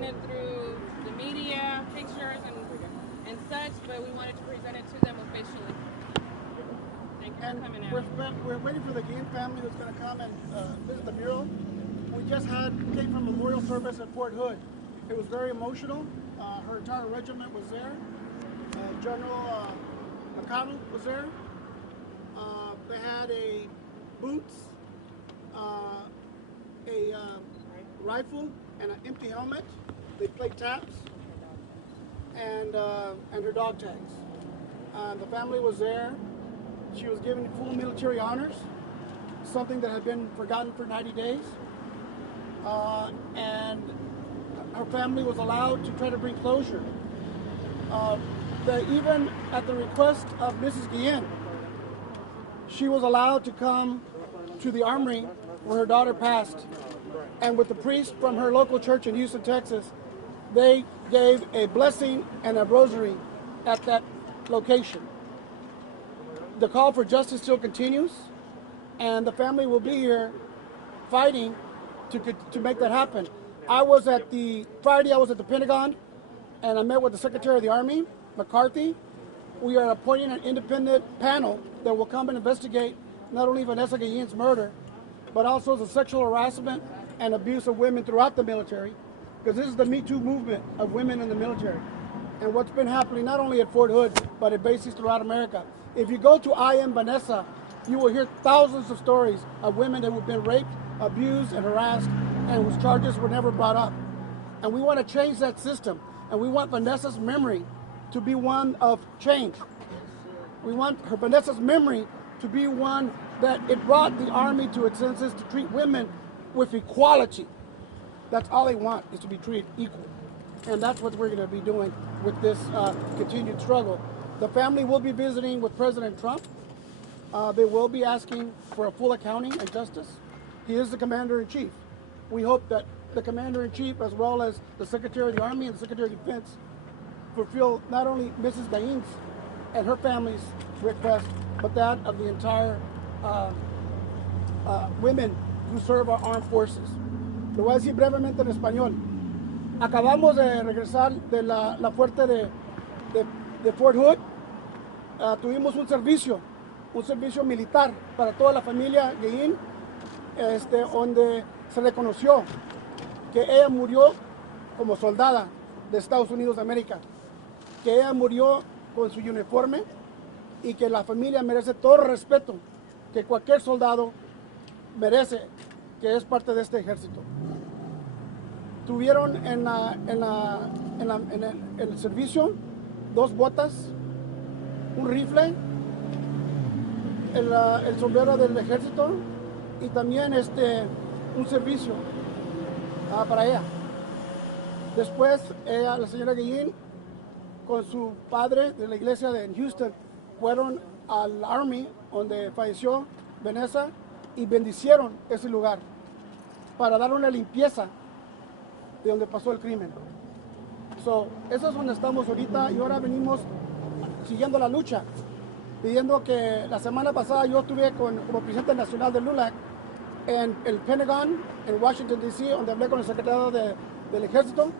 seen it through the media, pictures, and such, but we wanted to present it to them officially. Thank you for coming out. We're waiting for the Guillen family who's going to come and visit the mural. We just came from a memorial service at Fort Hood. It was very emotional. Her entire regiment was there. General McConnell was there. They had a boots, a rifle, and an empty helmet. They played taps, and her dog tags. The family was there. She was given full military honors, something that had been forgotten for 90 days. And her family was allowed to try to bring closure. Even at the request of Mrs. Guillen, she was allowed to come to the armory where her daughter passed. And with the priest from her local church in Houston, Texas, they gave a blessing and a rosary at that location. The call for justice still continues, and the family will be here fighting to make that happen. Friday I was at the Pentagon, and I met with the Secretary of the Army, McCarthy. We are appointing an independent panel that will come and investigate not only Vanessa Guillen's murder, but also the sexual harassment and abuse of women throughout the military, because this is the Me Too movement of women in the military. And what's been happening not only at Fort Hood, but at bases throughout America. If you go to I Am Vanessa, you will hear thousands of stories of women that have been raped, abused, and harassed, and whose charges were never brought up. And we want to change that system. And we want Vanessa's memory to be one of change. We want Vanessa's memory to be one that it brought the Army to its senses to treat women with equality. That's all they want, is to be treated equal. And that's what we're going to be doing with this continued struggle. The family will be visiting with President Trump. They will be asking for a full accounting and justice. He is the Commander-in-Chief. We hope that the Commander-in-Chief, as well as the Secretary of the Army and the Secretary of Defense, fulfill not only Mrs. Guillen's and her family's request, but that of the entire women who serve our armed forces. Lo voy a decir brevemente en español. Acabamos de regresar de la fuerte de Fort Hood. Tuvimos un servicio militar para toda la familia Guillen, donde se reconoció que ella murió como soldada de Estados Unidos de América, que ella murió con su uniforme y que la familia merece todo el respeto que cualquier soldado merece, que es parte de este ejército. Tuvieron en el servicio 2 botas, un rifle, el sombrero del ejército y también un servicio para ella. Después la señora Guillen con su padre de la iglesia en Houston fueron al Army donde falleció Vanessa y bendicieron ese lugar para dar una limpieza de donde pasó el crimen. Eso es donde estamos ahorita y ahora venimos siguiendo la lucha, pidiendo que la semana pasada yo estuve como presidente nacional del LULAC en el Pentagon, en Washington, D.C., donde hablé con el secretario del Ejército,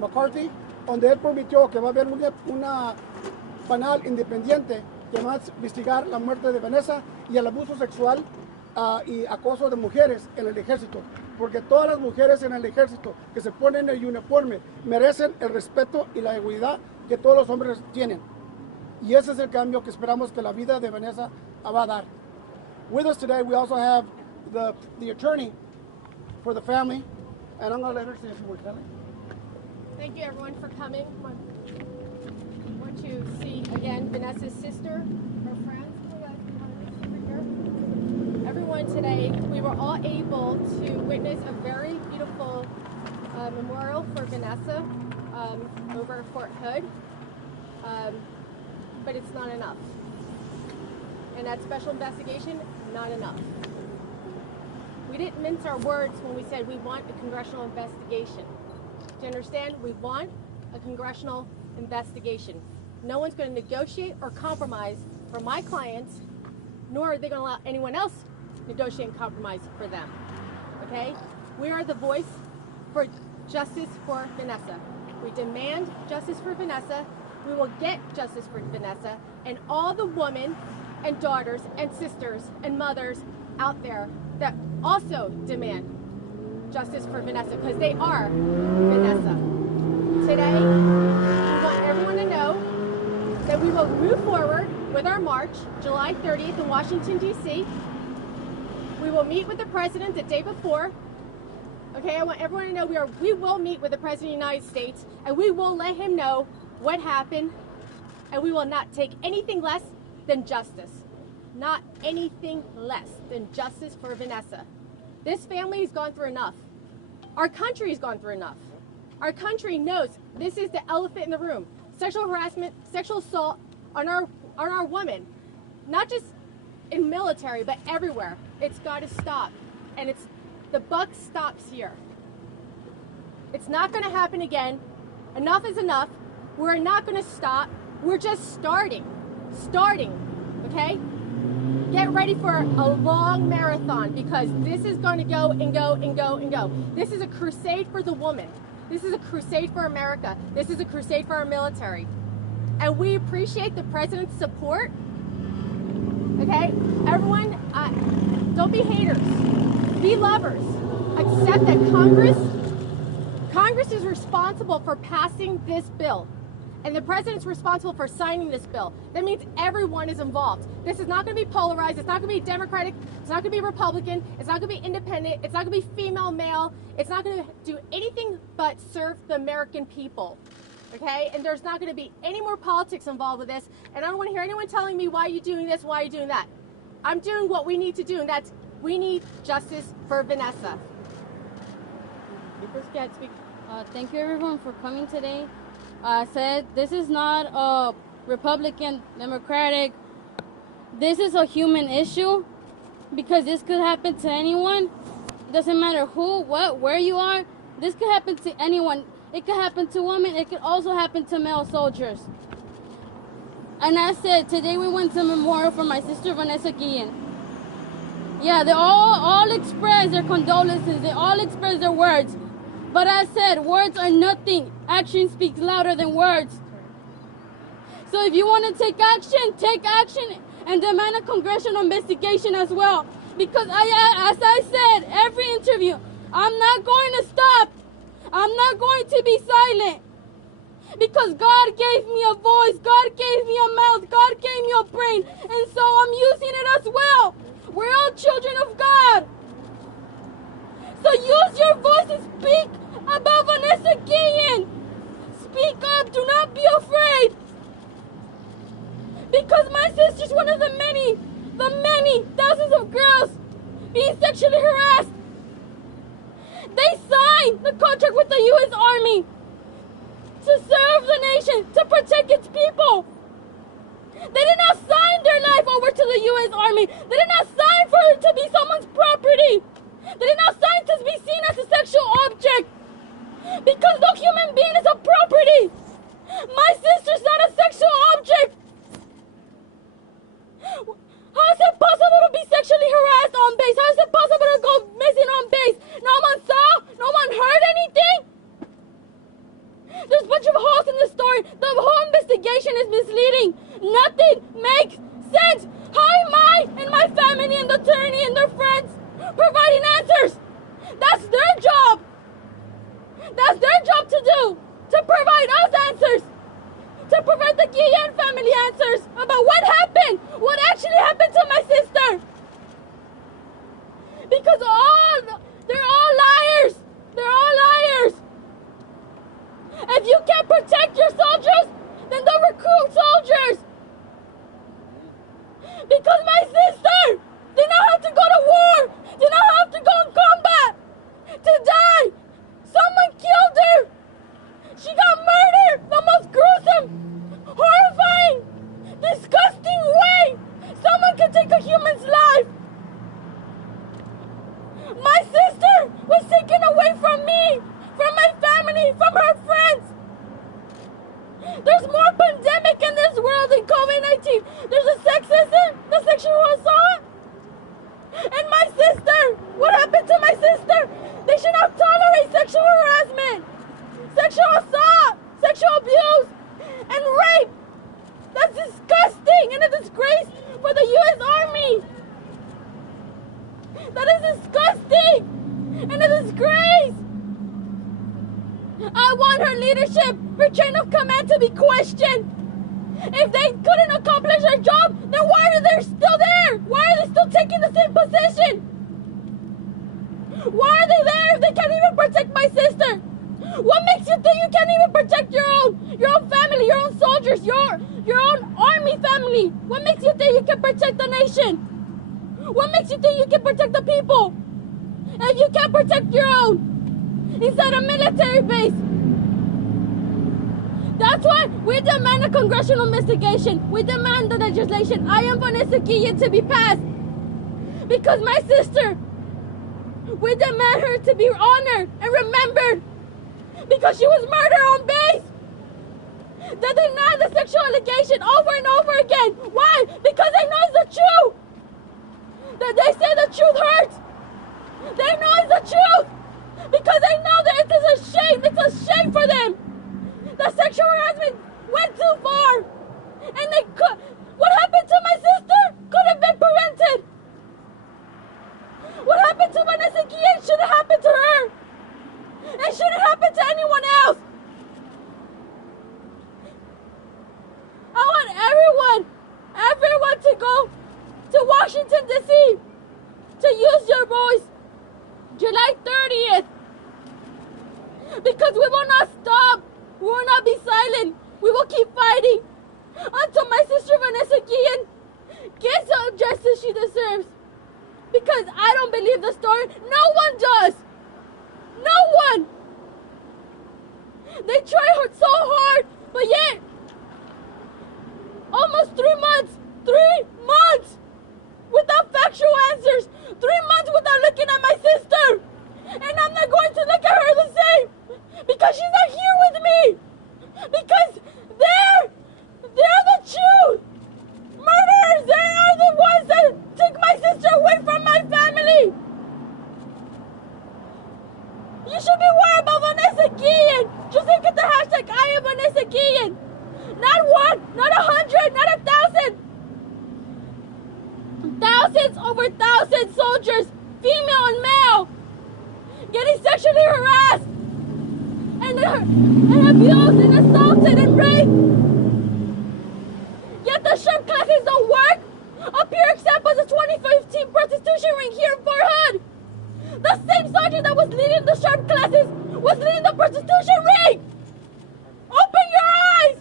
McCarthy, donde él prometió que va a haber una panel independiente que va a investigar la muerte de Vanessa y el abuso sexual y acoso de mujeres en el ejército, porque todas las mujeres en el ejército que se ponen el uniforme merecen el respeto y la igualdad que todos los hombres tienen. Y ese es el cambio que esperamos que la vida de Vanessa va a dar. With us today, we also have the attorney for the family, and I'm going to let her say a few words. Thank you, everyone, for coming. I want to see again Vanessa's sister, her friends. Everyone today, we were all able to witness a very beautiful memorial for Vanessa over Fort Hood, but it's not enough. And that special investigation, not enough. We didn't mince our words when we said we want a congressional investigation. To understand, we want a congressional investigation. No one's going to negotiate or compromise for my clients, nor are they going to allow anyone else negotiate and compromise for them. Okay? We are the voice for justice for Vanessa. We demand justice for Vanessa. We will get justice for Vanessa and all the women and daughters and sisters and mothers out there that also demand justice for Vanessa, because they are Vanessa. Today, we want everyone to know that we will move forward with our march July 30th in Washington, D.C. We will meet with the president the day before. Okay, I want everyone to know we will meet with the president of the United States, and we will let him know what happened, and we will not take anything less than justice. Not anything less than justice for Vanessa. This family has gone through enough. Our country has gone through enough. Our country knows this is the elephant in the room. Sexual harassment, sexual assault on our women, not just in military, but everywhere. It's got to stop, and the buck stops here. It's not going to happen again. Enough is enough. We're not going to stop. We're just starting, okay? Get ready for a long marathon, because this is going to go and go and go and go. This is a crusade for the woman. This is a crusade for America. This is a crusade for our military. And we appreciate the president's support. Okay? Everyone, don't be haters. Be lovers. Accept that Congress is responsible for passing this bill. And the president's responsible for signing this bill. That means everyone is involved. This is not going to be polarized. It's not going to be Democratic. It's not going to be Republican. It's not going to be independent. It's not going to be female, male. It's not going to do anything but serve the American people. Okay? And there's not going to be any more politics involved with this. And I don't want to hear anyone telling me why you're doing this, why you're doing that. I'm doing what we need to do, and that's we need justice for Vanessa. Thank you everyone for coming today. I said this is not a Republican, Democratic. This is a human issue, because this could happen to anyone. It doesn't matter who, what, where you are. This could happen to anyone. It could happen to women. It could also happen to male soldiers. And I said today we went to memorial for my sister Vanessa Guillen. Yeah, they all express their condolences. They all express their words. But I said, words are nothing. Action speaks louder than words. So if you want to take action and demand a congressional investigation as well. Because as I said, every interview, I'm not going to stop. I'm not going to be silent. Because God gave me a voice. God gave me a mouth. God gave me a brain. And so I'm using it as well. We're all children of God. So use your voice and speak about Vanessa Guillen. Speak up. Do not be afraid. Because my sister's one of the many thousands of girls being sexually harassed. They signed the contract with the U.S. Army to serve the nation, to protect its people. They did not sign their life over to the U.S. Army. They did not sign for it to be someone's property. They did not sign to be seen as a sexual object. Because no human being is a property. My sister's not a sexual object. How is it possible to be sexually harassed on base? How is it possible to go missing on base? No one saw? No one heard anything? There's a bunch of holes in the story. The whole investigation is misleading. Nothing makes sense. How am I and my family and the attorney and their friends providing answers? That's their job. That's their job to do. To provide us answers. To provide the Guillen family answers about what happened. What actually happened to my sister. Because they're all liars. They're all liars. If you can't protect your soldiers, then they'll recruit soldiers. Because my sister did not have to go to war, did not have to go in combat to die. Someone killed her. She got murdered. The most gruesome, horrifying, disgusting way someone can take a human's life. My sister was taken away from me, from my family, from her friends. There's more pandemic in this world than COVID-19. There's a sexism, the sexual assault. And my sister, what happened to my sister? They should not tolerate sexual harassment. sexual assault, sexual abuse, and rape. That's disgusting and a disgrace for the U.S. Army. That is disgusting and a disgrace. I want her leadership, her chain of command to be questioned. If they couldn't accomplish their job, then why are they still there? Why are they still taking the same position? Why are they there if they can't even protect my sister? What makes you think you can't even protect your own family, your own soldiers, your own army family? What makes you think you can protect the nation? What makes you think you can protect the people? If you can't protect your own inside a military base. That's why we demand a congressional investigation. We demand the legislation. I am Vanessa Guillen to be passed. Because my sister, we demand her to be honored and remembered. Because she was murdered on base. They deny the sexual allegation over and over again. Why? Because they know it's the truth. That they say the truth hurts. They know it's the truth. Because they know that it is a shame. It's a shame for them. The sexual harassment went too far. And they could. What happened to my sister could have been prevented. What happened to Vanessa Guillen should have happened to her. It shouldn't happen to anyone else. I want everyone to go to Washington, D.C. to use your voice. July 30th. Because we will not stop. We will not be silent. We will keep fighting until my sister Vanessa Guillen gets the justice she deserves. Because I don't believe the story. No one does. No one. They try so hard, but yet almost 3 months. 3 months without factual answers. 3 months without looking at my sister. And I'm not going to look at her the same. Because she's not here with me. Because they're the truth. Murderers, they are the ones that took my sister away from my family. You should be worried about Vanessa Guillen. Just look at the hashtag, I am Vanessa Guillen. Not one, not 100, not 1,000. Thousands over thousands soldiers, female and male, getting sexually harassed and abused and assaulted and raped. Yet the sharp classes don't work. A pure example is the 2015 prostitution ring here in Fort Hood. The same sergeant that was leading the sharp classes was leading the prostitution ring. Open your eyes.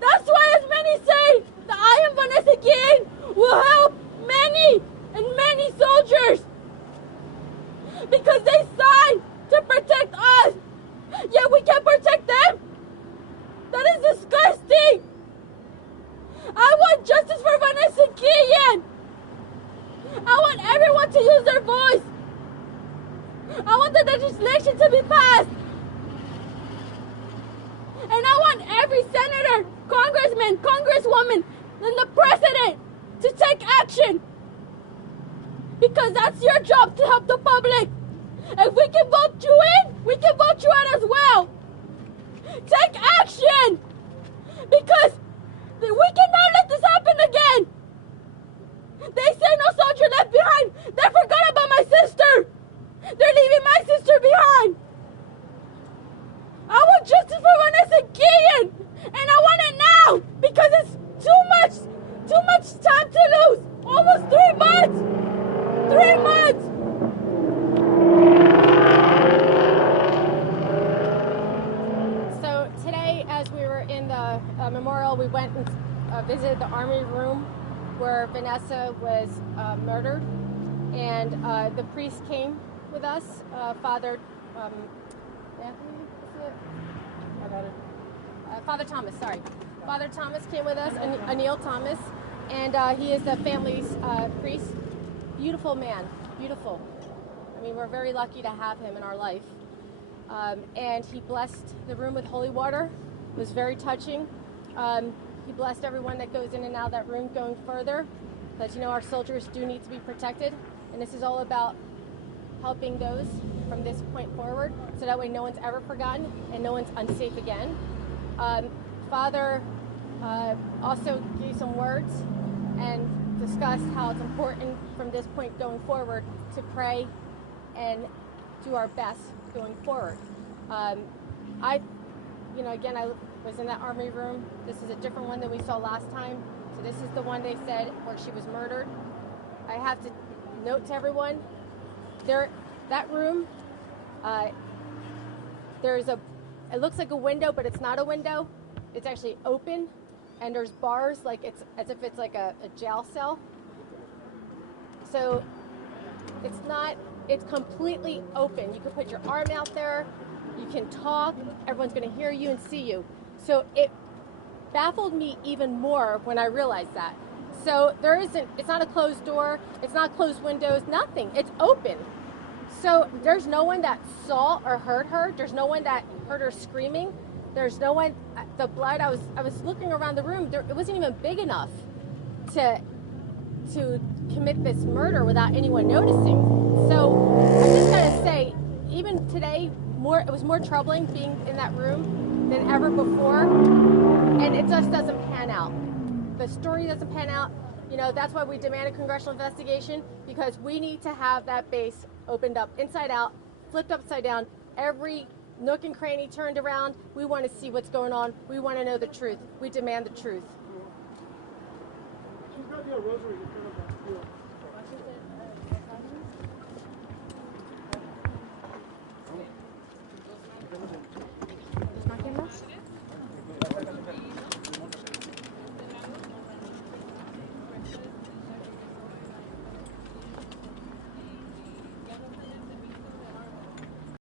That's why as many say that I am Vanessa Guillen will help many and many soldiers. Because they signed to protect us. Yet we can't protect them. That is disgusting. I want justice for Vanessa Guillen. I want everyone to use their voice. I want the legislation to be passed. And I want every senator, congressman, congresswoman, and the president to take action. Because that's your job to help the public. If we can vote you in, we can vote you out as well. Take action. Because we cannot let this happen again. They say no soldier left behind. They forgot about my sister. They're leaving my sister behind. I want justice for Vanessa Guillen. And I want it now. Because it's too much time to lose. Almost 3 months. 3 months. So today, as we were in the memorial, we went and visited the Army room where Vanessa was murdered. And the priest came with us, Father Anthony, is it? I got it. Father Thomas, sorry. Father Thomas came with us, Anil Thomas, and he is the family's priest. Beautiful man, beautiful. I mean, we're very lucky to have him in our life. And he blessed the room with holy water. It was very touching. He blessed everyone that goes in and out of that room going further. But you know, our soldiers do need to be protected. And this is all about helping those from this point forward, so that way no one's ever forgotten and no one's unsafe again. Father also gave some words and discussed how it's important from this point going forward to pray and do our best going forward. Again, I was in that army room. This is a different one than we saw last time. So this is the one they said where she was murdered. I have to note to everyone, that room, it looks like a window, but it's not a window. It's actually open, and there's bars, like it's as if it's like a jail cell. So it's completely open. You can put your arm out there, you can talk, everyone's gonna hear you and see you. So it baffled me even more when I realized that. So it's not a closed door, it's not closed windows, nothing, it's open. So there's no one that saw or heard her, there's no one that heard her screaming, there's no one, the blood, I was looking around the room, it wasn't even big enough to commit this murder without anyone noticing. So I just gotta say, even today, it was more troubling being in that room than ever before, and it just doesn't pan out. The story doesn't pan out. That's why we demand a congressional investigation, because we need to have that base opened up inside out, flipped upside down, every nook and cranny turned around. We want to see what's going on. We want to know the truth. We demand the truth. She's got the rosary in front of her.